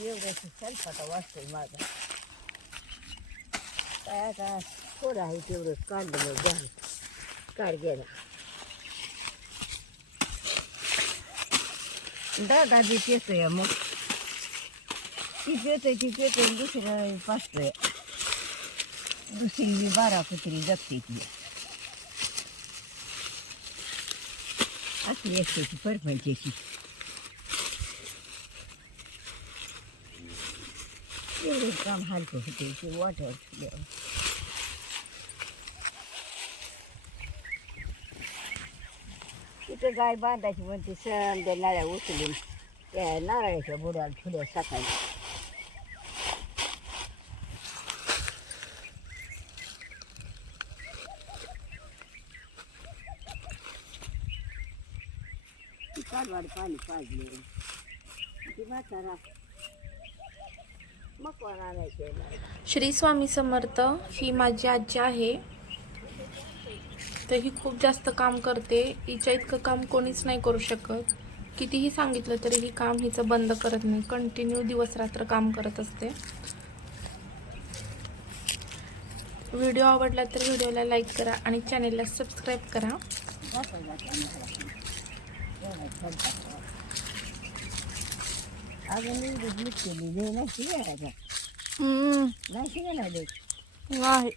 एवढं स्वयंपाका वाचतोय माझा. काय आता थोडं आहे तेवढं काढलं मग झालं. काढ गेला दादा बी पेतोय मग ती पेतोय दुसऱ्या पाचतोय. दुसरी बी 12 कुत्री जगते ती. अशी असते ती परपंचाची. एवढं काम हलकं होते ते वाटर तिथं गाय बांधायची म्हणते संध्या नाळ्या उचलून त्या नारळाच्या बुडाला ठुल्या सकाळी. कालवाड पाणी पाजले ती म्हातारा मग कोण आणायचं. श्री स्वामी समर्थ. ही माझी आजी आहे, तर ही खूप जास्त काम करते. हिच्या इतकं काम कोणीच नाही करू शकत. कितीही सांगितलं तरी ही काम हिचं बंद करत नाही. कंटिन्यू दिवस रात्र काम करत असते. व्हिडिओ आवडला तर व्हिडिओला लाईक करा आणि चॅनेलला सबस्क्राईब करा. अगं मी नीट केली नाही शिकायला नाही शिकायला नाही काम